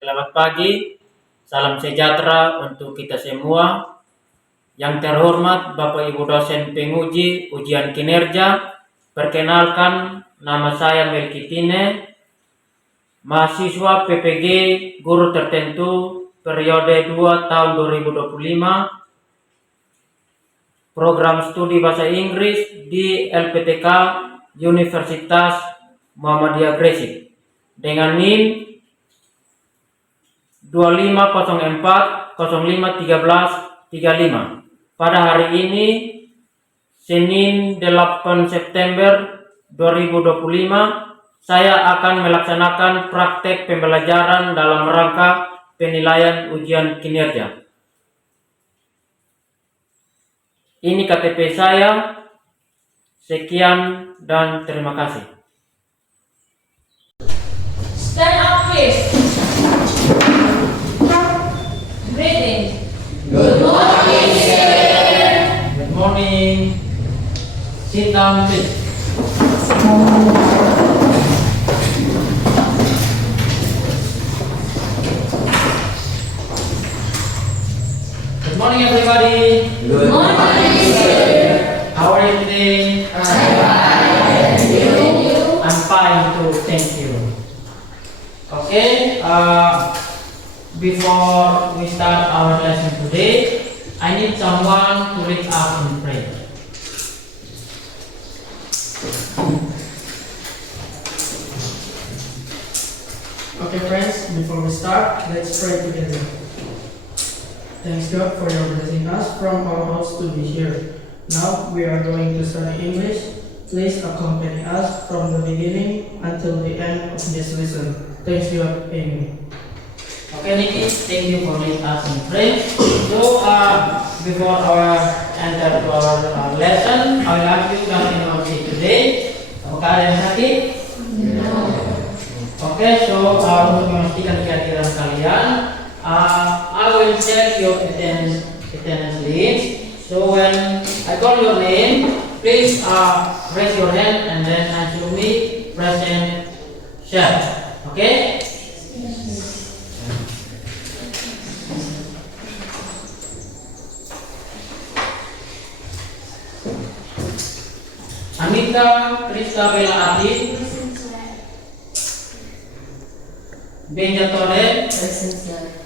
Selamat pagi, salam sejahtera untuk kita semua. Yang terhormat Bapak Ibu dosen penguji ujian kinerja, perkenalkan nama saya Melki Tine, mahasiswa PPG Guru Tertentu periode 2 tahun 2025, program studi bahasa Inggris di LPTK Universitas Muhammadiyah Gresik dengan NIM 2504-051335. Pada hari ini, Senin 8 September 2025, saya akan melaksanakan praktek pembelajaran dalam rangka penilaian ujian kinerja. Ini KTP saya. Sekian dan terima kasih. Stand up, please. Greetings. Good morning, sir. Good morning. Sit down, please. Good morning, everybody. Good morning, sir. How are you today? I'm fine too, thank you. Okay, before we start our lesson today, I need someone to read us in prayer. Okay friends, before we start, let's pray together. Thanks God for your blessing us from our house to be here. Now we are going to study English. Please accompany us from the beginning until the end of this lesson. Thanks God, amen. Okay, Nikki, thank you for leading us in prayer. So, before our enter to our lesson, I will ask you something about it today. Apakah ada yang sakit? No. Okay, so untuk memastikan kehadiran kalian, I will check your attendance list. So when I call your name, please raise your hand and then answer me present share. Okay? Anita Kristabella Ati, Benja Tore, Present, sir.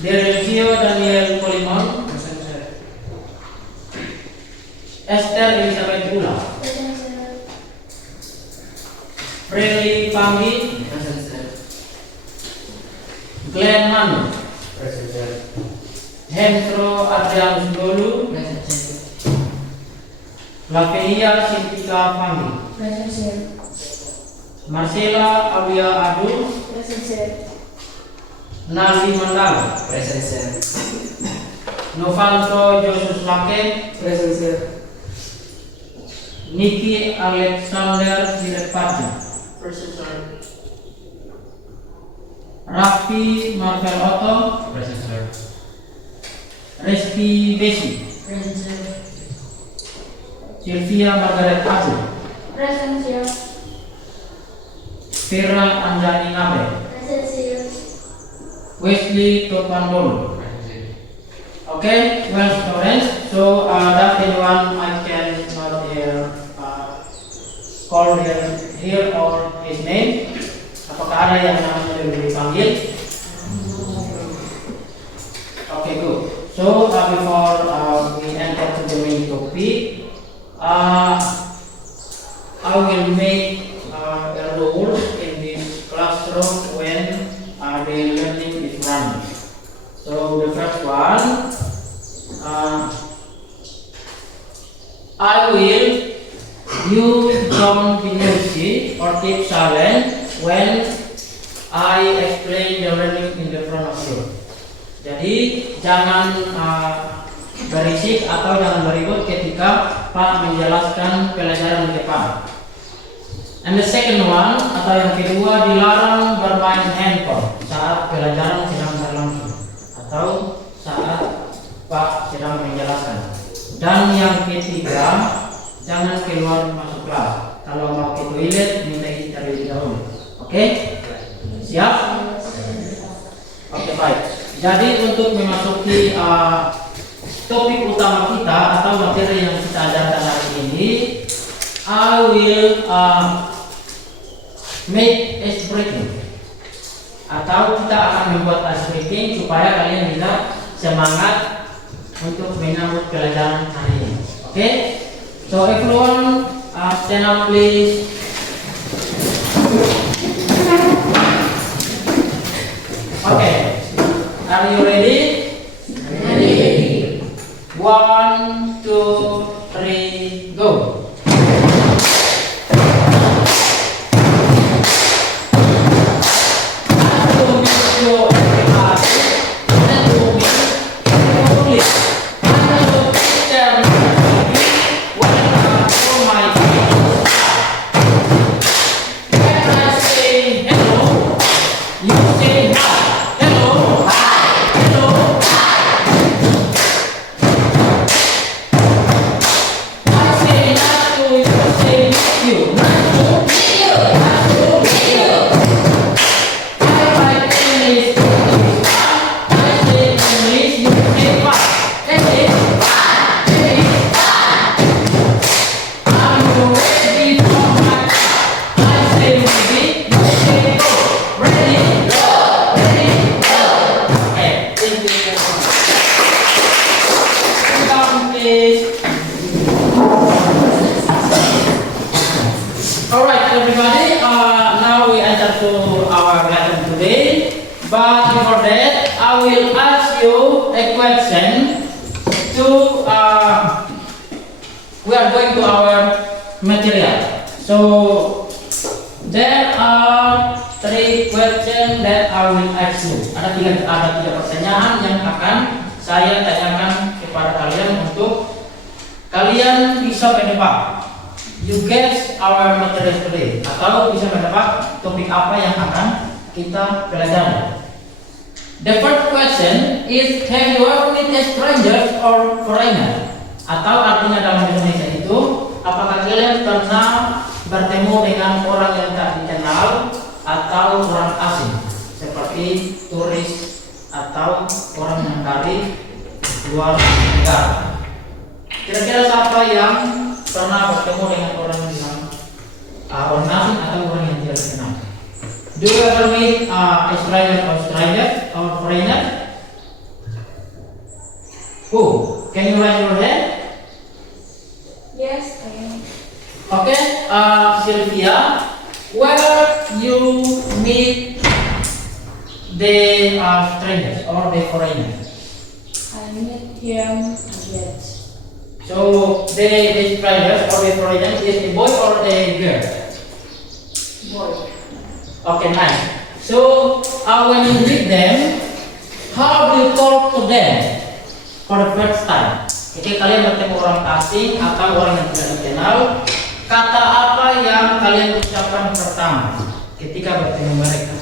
Derelgio Daniel Polimon, Esther Elizabeth Bula, Present, sir. Freli Panggi, Glenn Manu, Hendro Adrianus Dolu, Lavenia Sintika Panggi, Present, sir. Marcela Awia Adu, Present, sir. Nali Mandala, Present, sir. Novanto Josus Lake, Present, sir. Niki Alexander Direpati, Present sir. Raffi Marvel Otto, Present, sir. Reski Besi, Present, sir. Sylvia Margaret Abu, Present, sir. Vera Anjani Nabe, Present, sir. Wesley Topandolo. Okay, well students, so that anyone I can not call here or his name. Apakah ada yang namanya belum dipanggil? Okay, good. So before we enter to the main topic, I will make a rule in this classroom when the learning is running. So the first one, I will, you don't be noisy or keep silent when I explain the learning in the front of you. Jadi jangan berisik atau jangan beribut ketika Pak menjelaskan pelajaran di depan. And the second one, atau yang kedua, dilarang bermain handphone saat pelajaran sedang berlangsung atau saat Pak sedang menjelaskan. Dan yang ketiga, jangan keluar masuk kelas. Kalau mau ke toilet, minta izin terlebih dahulu. Oke? Siap? baik. Jadi untuk memasuki topik utama kita atau materi yang kita ajarkan hari ini, I will make ice breaking, atau kita akan membuat ice breaking supaya kalian bisa semangat untuk menyambut pelajaran hari ini. Oke? So everyone, stand up please. Okay, are you ready? Ready. 1, 2, 3, go. Alright everybody, now we enter to our lesson today. But before that, I will ask you a question to, we are going to our material. So, there are 3 questions that I will ask you. Ada tiga pertanyaan yang akan saya tanyakan kepada kalian untuk kalian bisa menebak. You guess our material today, atau bisa menebak topik apa yang akan kita pelajari. The first question is, have you ever met a stranger or foreigner? Atau artinya dalam bahasa Indonesia itu, apakah kalian pernah bertemu dengan orang yang tak dikenal atau orang asing, seperti turis atau orang yang dari luar negara? Kira-kira siapa yang pernah bertemu dengan orang orang asing atau orang yang tidak dikenal? Do you ever meet a stranger or foreigner? Who? Can you raise your hand? Yes, I am. Okay, Sylvia, where you meet the strangers or the foreigners? I met him yet. So the strangers or the foreigners is a boy or a girl? Boy. Okay, nice. So when you meet them, how do you talk to them for the first time? Jadi kalian bertemu orang asing atau orang yang tidak dikenal, kata apa yang kalian ucapkan pertama ketika bertemu mereka?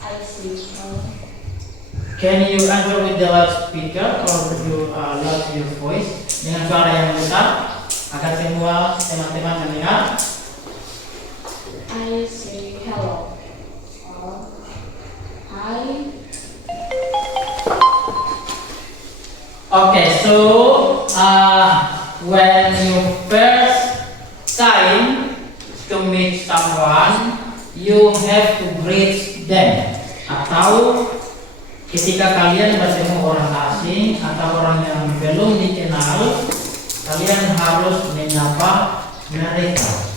I see. Can you answer with the loudspeaker or you loud your voice dengan suara yang besar agar semua teman-teman mendengar? I say hello. Or hi. Okay, so when you first time to meet someone, you have to greet them. Atau ketika kalian bertemu orang asing atau orang yang belum dikenal, kalian harus menyapa mereka.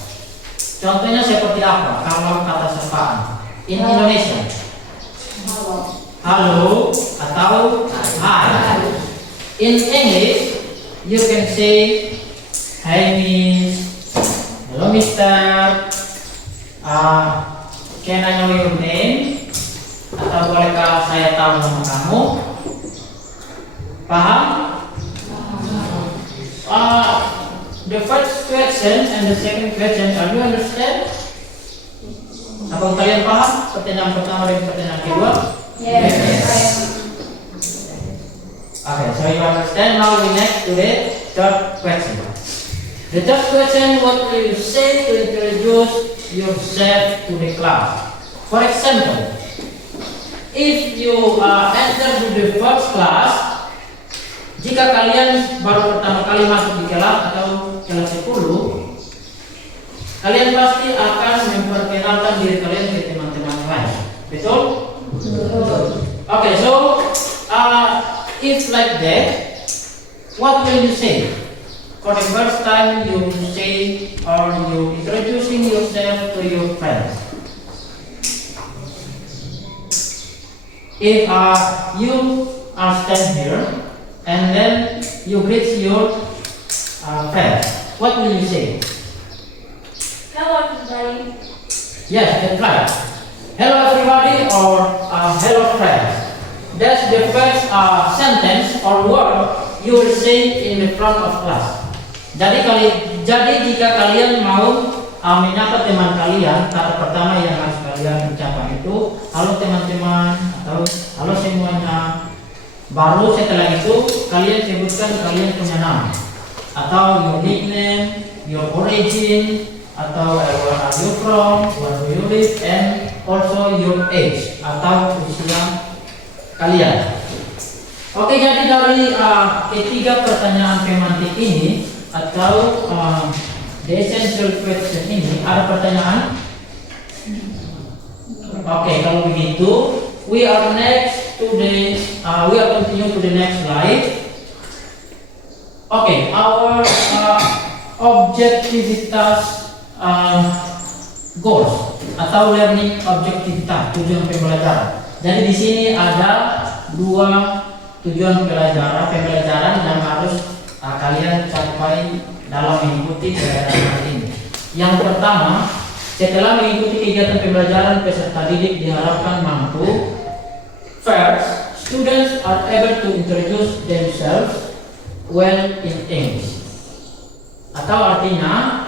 Contohnya seperti apa kalau kata sapaan? In Indonesia, Hello. halo atau hi. In English, you can say, "Hi Miss," "Hello Mister," "Can I know your name?" Atau bolehkah saya tahu nama kamu? Paham? The first question and the second question, are you understand? Apa kalian paham pertanyaan pertama dan pertanyaan kedua? Yes, I am. Okay, so you understand. Now we next to the third question. The third question, what will you say to introduce yourself to the class? For example, if you enter to the first class, jika kalian baru pertama kali masuk di kelas atau kelas 10, kalian pasti akan memperkenalkan diri kalian ke teman-teman lain. Betul? Okay, so if like that, what will you say? For the first time you say or you introducing yourself to your friends. If you stand here and then you greet your friends, what will you say? Hello, everybody. Yes, that's right. Hello everybody or hello friends. That's the first sentence or word you will say in the front of class. Jadi jika kalian mau menyapa teman kalian, kata pertama yang harus kalian ucapkan itu halo teman-teman atau halo semuanya. Baru setelah itu kalian sebutkan kalian punya nama atau your nickname, your origin, atau where are you from, where do you live, and also your age atau usia kalian. Oke, jadi dari ketiga pertanyaan semantik ini atau the essential question ini, ada pertanyaan? Oke, kalau begitu we are continue to the next slide. Oke, our objektivitas goals atau learning objektivitas, tujuan pembelajaran. Jadi di sini ada dua tujuan pembelajaran yang harus kalian capai dalam mengikuti pembelajaran ini. Yang pertama, setelah mengikuti kegiatan pembelajaran, peserta didik diharapkan mampu. First, students are able to introduce themselves well in English. Atau artinya,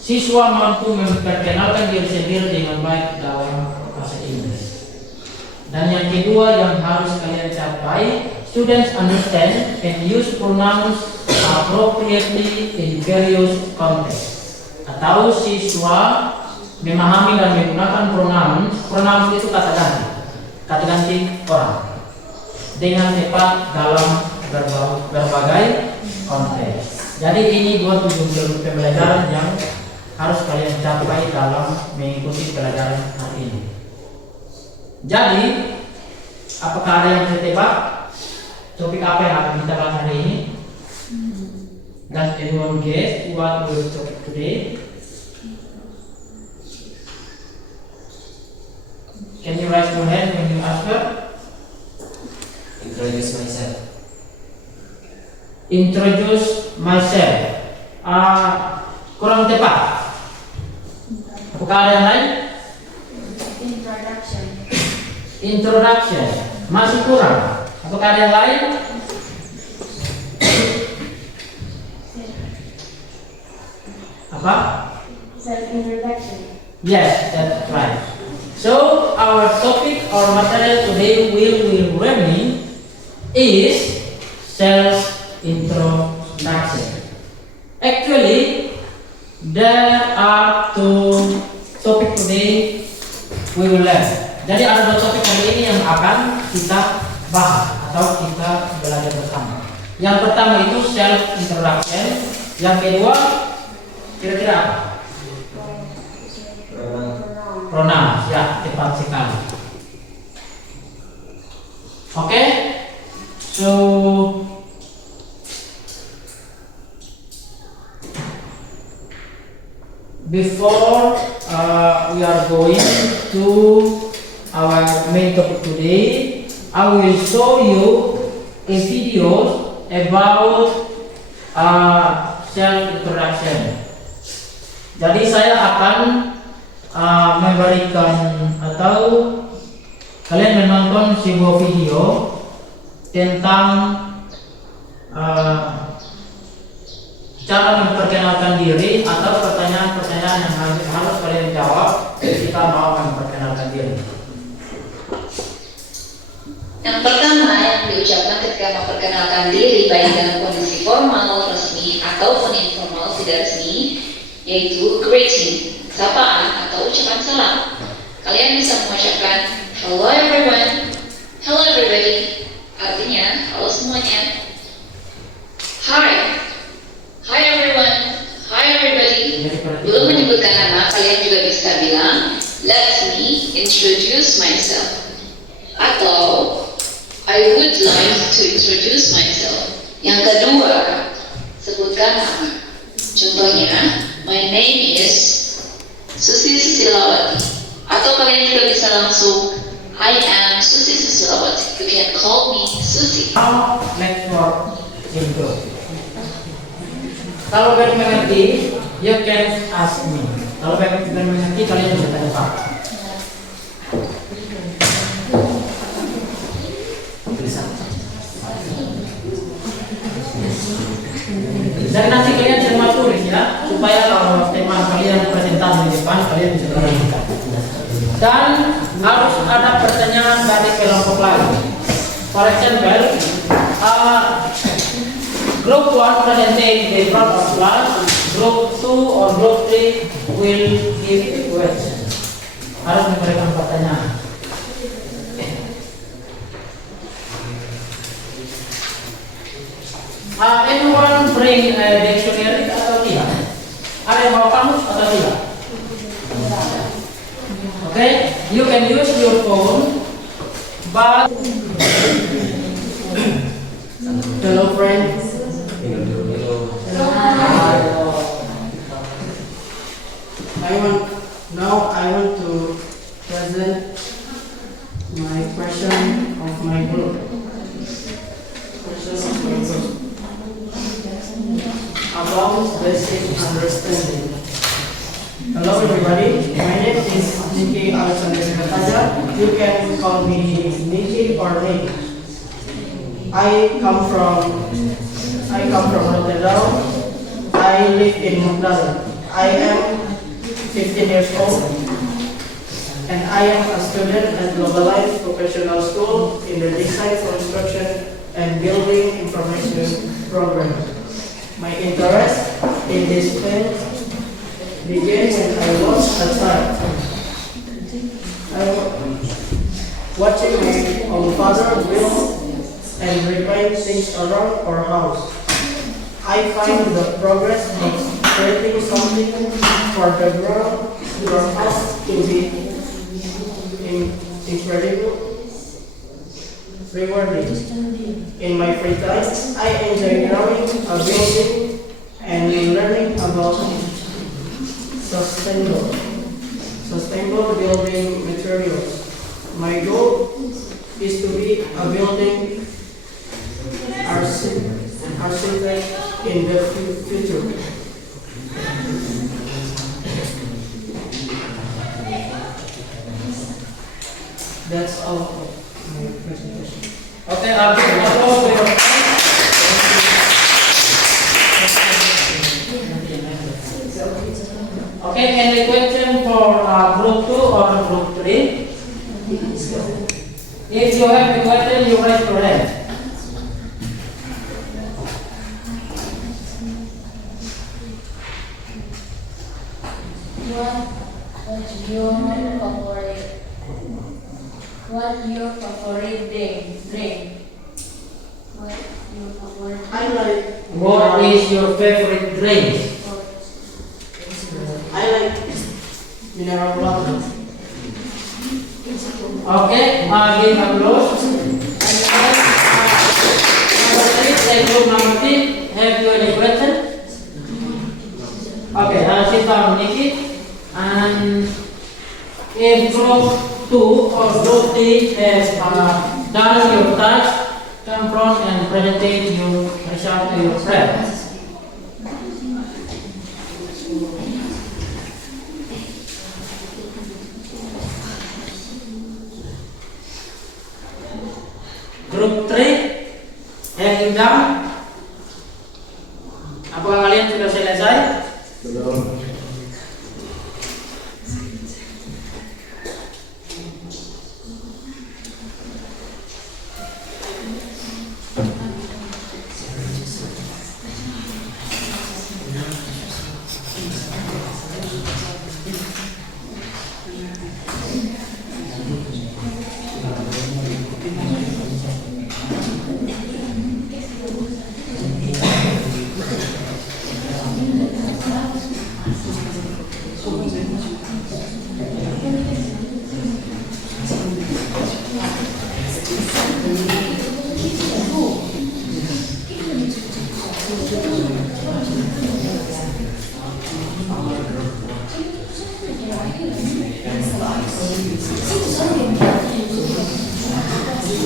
siswa mampu memperkenalkan diri sendiri dengan baik dalam bahasa Inggris. Dan yang kedua yang harus kalian capai, students understand and use pronouns appropriately in various contexts. Atau siswa memahami dan menggunakan pronouns itu kata ganti orang dengan tepat dalam berbagai konteks. Jadi ini dua tujuan pembelajaran yang harus kalian capai dalam mengikuti pelajaran hari ini. Jadi, apakah ada yang bisa tebak topik apa yang akan kita bahas hari ini? Does anyone guess what we will talk today? Can you raise your hand when you answer? Introduce myself. Introduce myself. Kurang tepat. Apakah ada yang lain? Introduction. Introduction. Masih kurang. Apakah ada yang lain? Apa? Self-introduction. Yes, that's right. So our topic or material today will learning is self-introduction. Actually, there are two topic today we will learn. Jadi ada dua topik hari ini yang akan kita bahas atau kita belajar bersama. Yang pertama itu self-introduction. Yang kedua kira-kira apa? Pronouns, ya, tepat sekali. Oke, so before we are going to our main topic today, I will show you a video about self-introduction. Jadi saya akan memberikan atau kalian menonton sebuah video tentang cara memperkenalkan diri atau pertanyaan-pertanyaan yang harus kalian jawab ketika mau memperkenalkan diri. Yang pertama yang diucapkan ketika memperkenalkan diri baik dalam kondisi formal, resmi, ataupun informal formal tidak resmi, yaitu greeting, sapaan atau ucapan salam. Kalian bisa mengucapkan hello everyone, hello everybody, artinya halo semuanya. Hi, hi everyone, hi everybody. Belum menyebutkan nama, kalian juga bisa bilang let me introduce myself atau I would like to introduce myself. Yang kedua, sebutkan nama. Contohnya, my name is Susi Susilawati. Atau kalian juga bisa langsung I am Susi Susilawati. You can call me Susi. Now next word improve. Kalau kalian mengerti, you can ask me. Kalau kalian tidak mengerti, kalian bisa tanya Pak. Dan nanti kalian semua tulis ya, supaya kalau tema kalian presentasi di depan kalian bisa perhatikan. Dan harus ada pertanyaan dari kelompok lain. For example, group 1 presenting in front of class, group 2 or group 3 will give question. Harus memberikan pertanyaan. Anyone bring dictionary atau tidak? Ada yang bawa kamus atau tidak? Okay, you can use your phone, but Hello friends. I want to present my question of my group. About basic understanding. Hello everybody, my name is Niki Alexander Kataja. You can call me Niki or Nick. I come from Rotterdam. I live in Mukdal. I am 15 years old and I am a student at Global Life Professional School in the Design, Construction and Building Information program. My interest in this field began when I was a child. I was watching my own father build and repaint things around our house. I find the progress of creating something for the world house to be incredible, rewarding. In my free time, I enjoy drawing, building, and learning about sustainable building materials. My goal is to be a building architect in the future. That's all of my presentation. okay, I'll give applause to your Okay, any question for group 2 or group 3? If you have a question, you raise your hand. What's your favorite drink? I like What is your favorite drink? I like mineral water. Okay, give applause. And group number 3, have you any question? Okay, sit down, Nikki. And if group 2 or group 3 has done your task, come front and present your result to your friends. Group 3, have you done? Apakah kalian sudah selesai? Belum.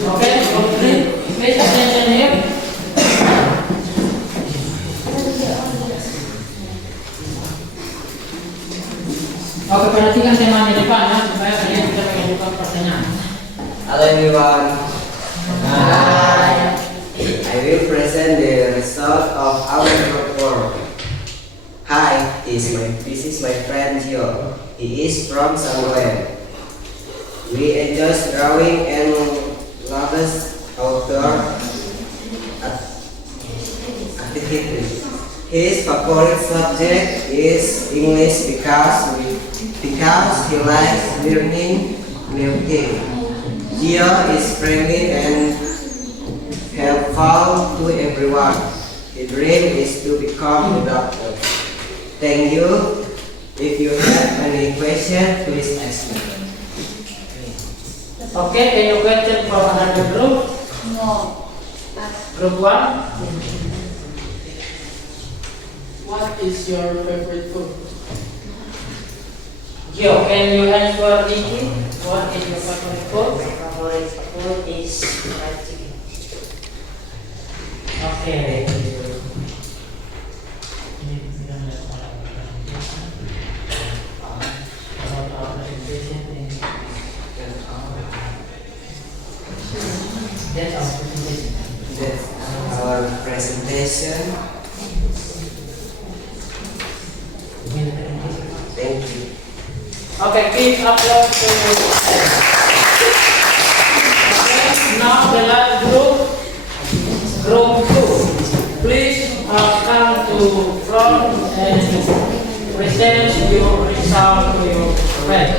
Okay, complete. Please attention here. Oke, perhatikan temanya di depan ya, supaya kalian bisa mengajukan pertanyaan. Hello everyone. Hi. I will present the result of our group work. Hi, this is my friend Gio. He is from Sangoen. We enjoy drawing and loves outdoor activities. His favorite subject is English because he likes learning new things. Gio is friendly and helpful to everyone. His dream is to become a doctor. Thank you. If you have any question, please ask me. Okay, can you question from another group? No. Group 1? What is your favorite food? Gio, can you answer Nikki? What is your favorite food? My favorite food is fried chicken. Okay. That's our presentation. That's our presentation. Thank you. Okay, please upload to okay, now the last group 2. Please come to front and present your result to your friend.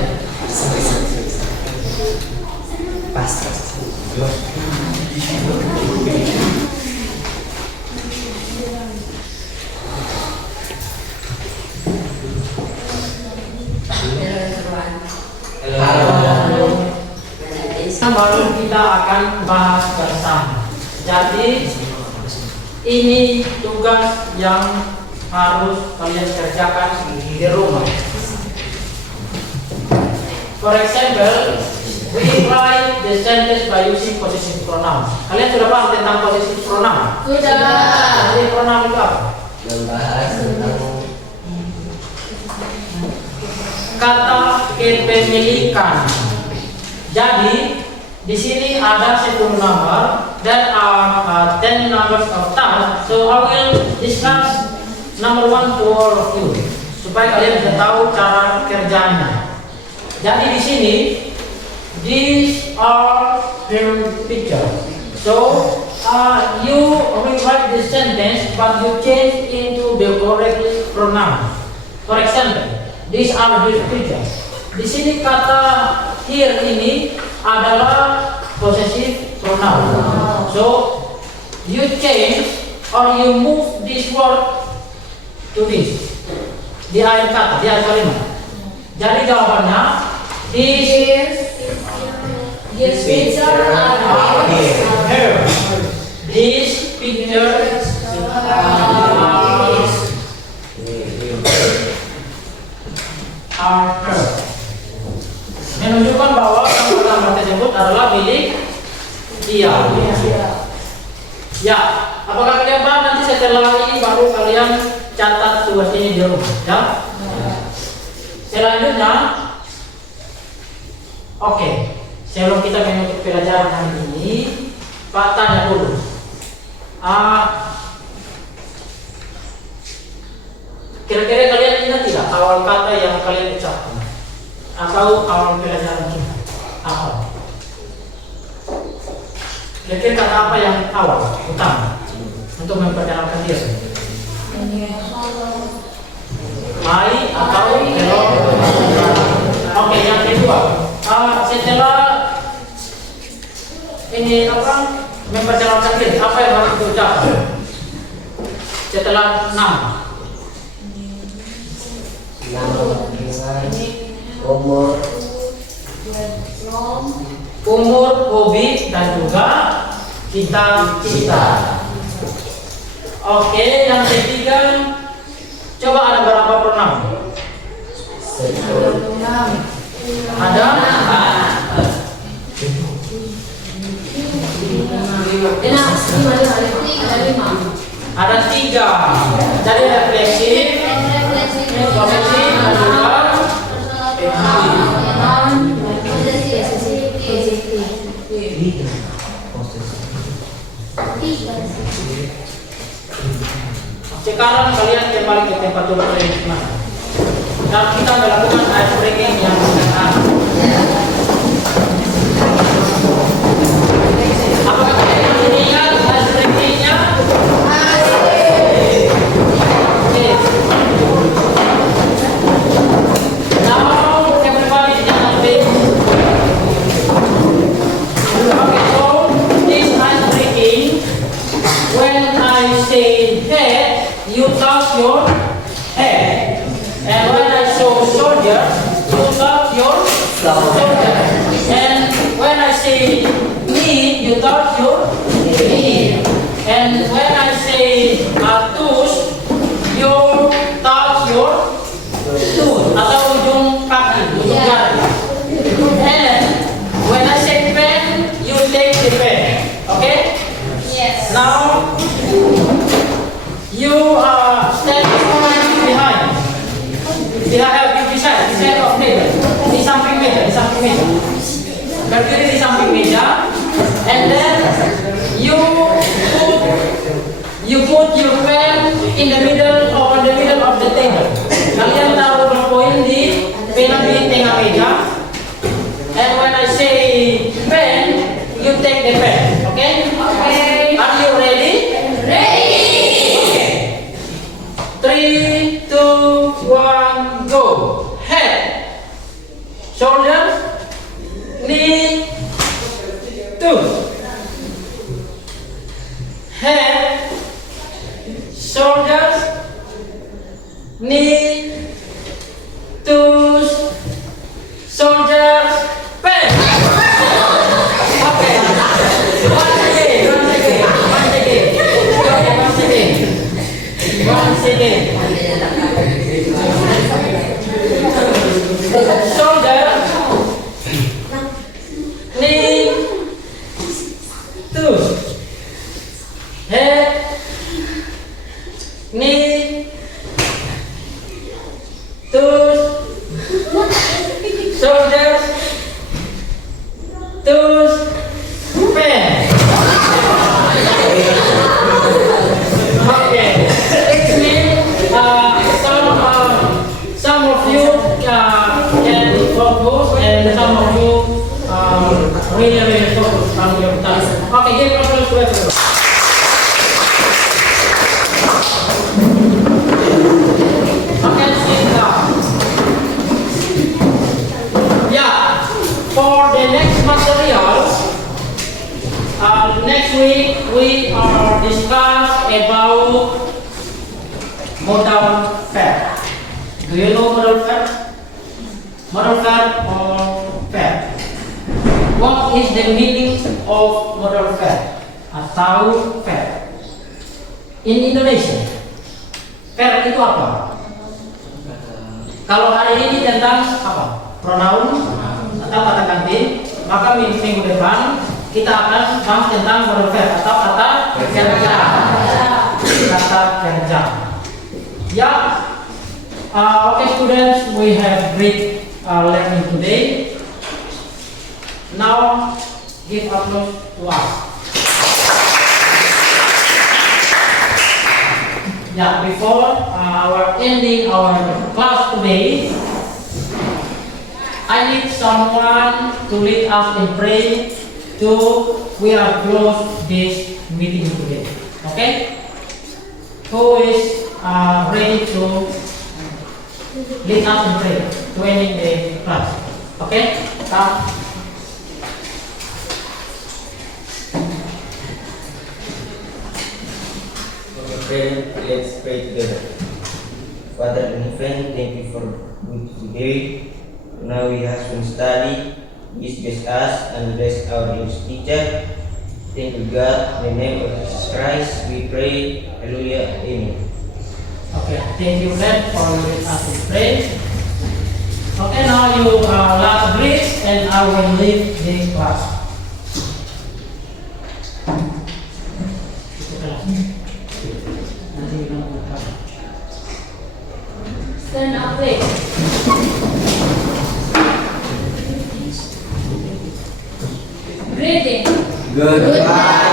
Baru kita akan bahas bersama. Jadi ini tugas yang harus kalian kerjakan di rumah. For example, we write the sentence by using possessive pronoun. Kalian sudah paham tentang possessive pronoun? Sudah. Possessive pronoun itu apa? Membahas tentang Kata kepemilikan. Jadi di sini ada 10 nomor dan 10 numbers of tasks. So I will discuss number 1 to all of you supaya kalian bisa tahu cara kerjanya. Jadi di sini these are her pictures. So you rewrite the sentence but you change into the correct pronoun. For example, these are his pictures. Di sini kata here ini adalah possessive pronoun. So you change or you move this word to this di akhir kata, di akhir kalimat. Jadi jawabannya His picture are here. This picture are her. Menunjukkan bahwa gambar-gambar tersebut adalah milik dia. Ya, apakah kalian paham? Nanti setelah ini baru kalian catat tugas ini di rumah, ya? Selanjutnya, oke, sebelum kita menutup pelajaran hari ini, Pak tanya dulu. Kira-kira kalian ingat tidak awal kata yang kalian ucapkan? Atau awal pelajaran kita? Apa? Kira-kira kata apa yang awal, utama untuk memperkenalkan diri? Hai atau hello? Oke, yang kedua, setelah ini apa memperkenalkan diri, apa yang harus diucapkan? Setelah 6. Umur, hobi, dan juga cita-cita. Oke, yang ketiga, coba ada berapa pronoun? Ada? Ada 3. Jadi refleksif, posesif, dan juga sekarang kalian kembali ke tempat duduk kalian mana? Dan kita melakukan ice breaking yang benar. Apakah kalian masih ingat ice breakingnya? Oke. Now everybody is on page. Okay, so this ice breaking, when I say head, you touch your head, and when I show soldier, you touch your shoulder, and when I say knee, you touch your knee, and when I say tooth, you touch your tooth atau ujung kaki, ujung jari, and when I say pen, you take the pen. Okay? Yes. Now you stand behind. Beside of meja. Di samping meja. Berdiri di samping meja. And then you put your pen in the middle of the table. Kalian taruh poin di pena di tengah meja. And when I say pen, you take the pen. Okay? Okay. Are you ready? Ready. 3, 2, 1, go. Head, shoulders, knee, tooth. Head, shoulders, knee, tooth, shoulders, pen. Okay. Once again. Shoulder, knee, tooth, head, knee, tooth, shoulders, tooth, pen. Okay. Some of you can focus, and some of you really focus on your task. Okay, give applause to everyone. Okay, sit down. Yeah, for the next materials, next week we are discuss about modal verb. Do you know modal verb? Modal verb or verb? What is the meaning of modal verb atau verb? In Indonesia, verb itu apa? Kalau hari ini tentang apa? Pronoun atau kata ganti, maka minggu depan kita akan bahas tentang modal verb atau kata kerja. Kata kerja. Yeah. Okay, students, we have great learning today. Now, give applause to us. Yeah, before our ending our class today, I need someone to lead us in prayer to we are close this meeting today. Okay? Who is ready to lead us in prayer to ending the class? Okay, come. Okay, friend, let's pray together. Father in heaven, thank you for good today. Now we have some study. Please bless us and bless our English teacher. Thank you, God. In the name of Jesus Christ, we pray. Hallelujah. Amen. Okay, thank you, Fred, for leading us in prayer. Okay, now you last breathe and I will leave the class. Nanti bilang apa? Stand up, please. Greeting. Goodbye.